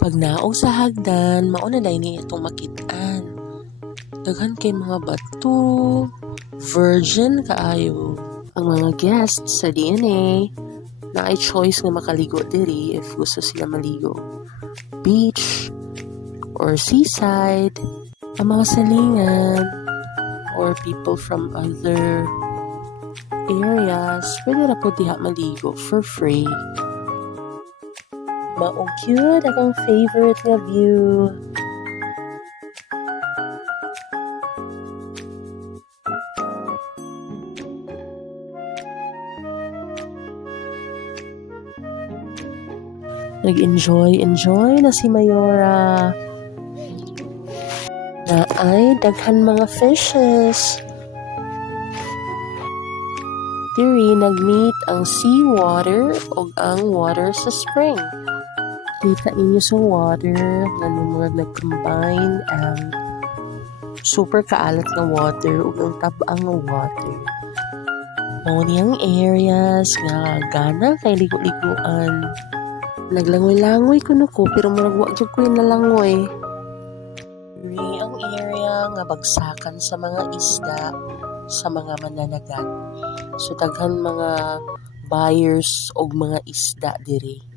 Pag naog sa hagdan, mauna dahil ni itong makit-an. Daghan kay mga bato, virgin kaayo. Ang mga guests sa DNA na ay choice nga makaligo diri if gusto sila maligo. Beach or seaside, ang mga salingan or people from other areas, pwede na po diha maligo for free. Maong cute akong favorite nga view. Nag-enjoy na si Mayora. Na ay daghan mga fishes. Diri nag-meet ang seawater o ang water sa spring. Kita ninyo sa water nga mga nag-combine ang super kaalat na water ug ang tab-ang nga water. Mao niyang areas nga gana kay ligo-liguan. Naglangoy-langoy kuno ko pero murag wa jud ko nalangoy. Diri ang area nga bagsakan sa mga isda sa mga mananagat. So daghan mga buyers og mga isda diri.